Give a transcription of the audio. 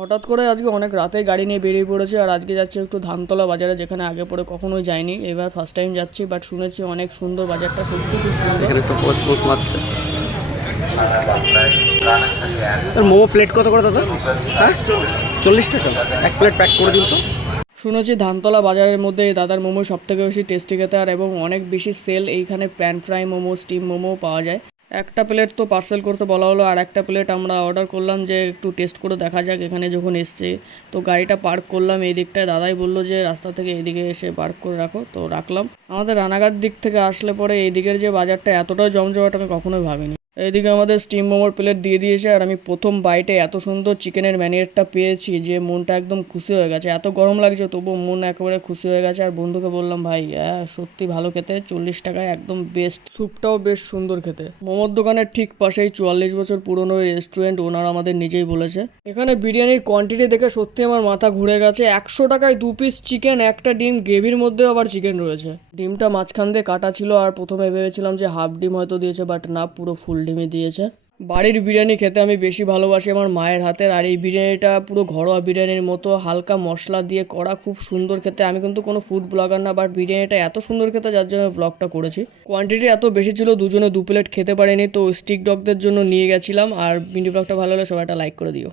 হঠাৎ করে আজকে অনেক রাতে গাড়ি নিয়ে বেরিয়ে পড়েছে আর আজকে যাচ্ছে একটু ধানতলা বাজারে যেখানে আগে পরে কখনোই যাইনি। এবার ফার্স্ট টাইম যাচ্ছি বাট শুনেছি অনেক সুন্দর বাজারটা সত্যি খুব সুন্দর। এখানে একটা পোস্ট পোস্ট মারছে। আর মোমো প্লেট কত করে দাদা? হ্যাঁ? চল্লিশ টাকা। এক প্লেট প্যাক করে দিন তো। শুনেছি ধানতলা বাজারের মধ্যে দাদার মোমো সব থেকে বেশি টেস্টি খেতে আর এবং অনেক বেশি সেল এইখানে pan fry momo steam momo পাওয়া যায়। একটা প্লেট তো পার্সেল করতে বলা হলো, আর একটা প্লেট আমরা অর্ডার করলাম যে একটু টেস্ট করে দেখা যাক এখানে যখন এসছে। তো গাড়িটা পার্ক করলাম এই দিকটায়, দাদাই বলল যে রাস্তা থেকে এদিকে এসে পার্ক করে রাখো, তো রাখলাম। আমাদের রানাঘাট দিক থেকে আসলে পরে এই দিকের যে বাজারটা এতটাও জমজমাট আমি কখনোই ভাবিনি। এইদিকে আমাদের স্টিম মোমোর প্লেট দিয়ে দিয়েছে, আর আমি প্রথম বাইটে এত সুন্দর চিকেনের ম্যানিয়েটটা পেয়েছি যে মনটা একদম খুশি হয়ে গেছে। এত গরম লাগছে তবুও মন একেবারে খুশি হয়ে গেছে। আর বন্ধুকে বললাম, ভাই হ্যাঁ সত্যি ভালো খেতে, চল্লিশ টাকায় একদম বেস্ট স্যুপটাও বেশ সুন্দর খেতে। মোমোর দোকানের ঠিক পাশেই চুয়াল্লিশ বছর পুরনো রেস্টুরেন্ট ওনার আমাদের নিজেই বলেছে, এখানে বিরিয়ানির কোয়ান্টিটি দেখে সত্যি আমার মাথা ঘুরে গেছে। একশো টাকায় দু পিস চিকেন একটা ডিম, গ্রেভির মধ্যেও আবার চিকেন রয়েছে। ডিমটা মাঝখান দিয়ে কাটা ছিল, আর প্রথমে ভেবেছিলাম যে হাফ ডিম হয়তো দিয়েছে বাট না, পুরো ফুল ডিমই দিয়েছে। বাড়ির বিরিয়ানি খেতে আমি বেশি ভালোবাসি আমার মায়ের হাতের, আর এই বিরিয়ানিটা পুরো ঘরোয়া বিরিয়ানির মতো, হালকা মশলা দিয়ে করা, খুব সুন্দর খেতে। আমি কিন্তু কোনো ফুড ব্লগার না বাট বিরিয়ানিটা এত সুন্দর খেতে যার জন্য ব্লগটা করেছি। কোয়ান্টিটি এত বেশি ছিল, দুজনে দু প্লেট খেতে পারেনি, তো স্টিক ডগদের জন্য নিয়ে গেছিলাম, আর মিনি ব্লগটা ভালো হলে সবাই একটা লাইক করে দিও।